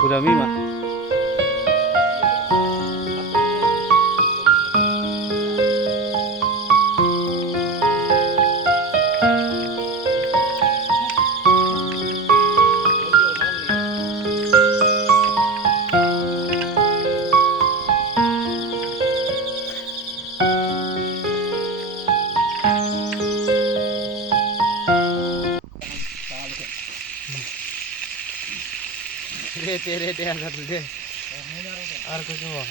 पुरामीमा रेते रेते आजले अर्को के भयो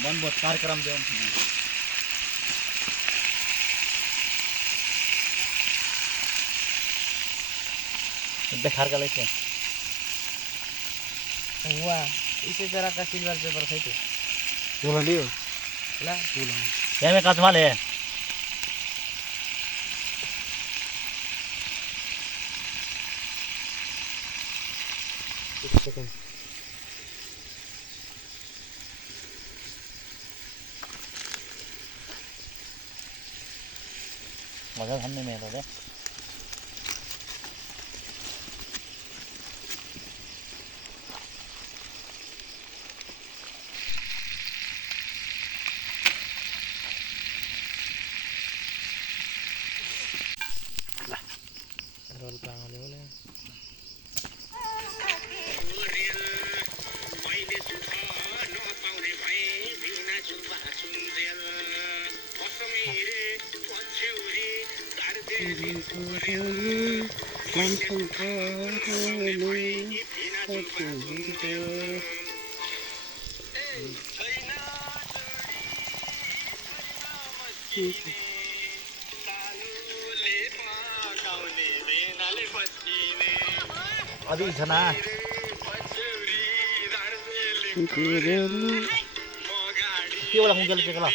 वनभोज कार्यक्रम देऊ देखार का लेके वाह इसी तरह का सिल्वर पेपर है तो बोला लियो ला बोला ये में कचमा ले मजा खाने में तो रोल पांगले बोले अभी छना के वाला मुंगल के कला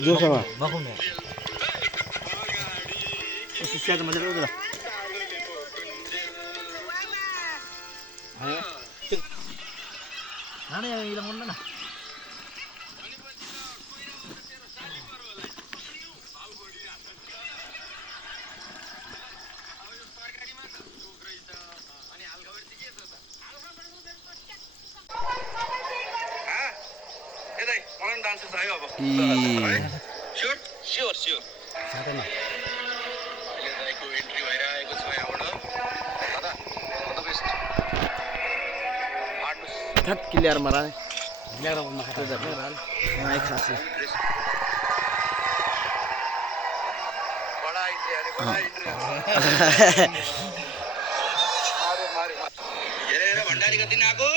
जो सब मखुने इस सिया का मजा लो नाने इला मुन्ना ना Sure, sure, sure. साथै न अहिले दाइको एन्ट्री भइरहेको छ यहाँबाट दादा कता बेस्ट हार्डनेस खत क्लियर मरा क्लियर बोलना खत इधर नहीं खासी बडा एन्ट्री अरे बडा एन्ट्री मारे मारे हेर भण्डारी कति नाको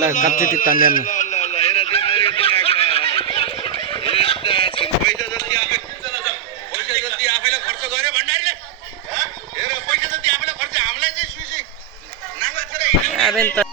ल कति तित्तान देम हेर दे मेरो कति नाको पैसा जति आफैले खर्च गरे भण्डारीले हेर पैसा जति आफैले खर्च हामीलाई चाहिँ सुइसी नाङ्गा छोरा हिँड्नु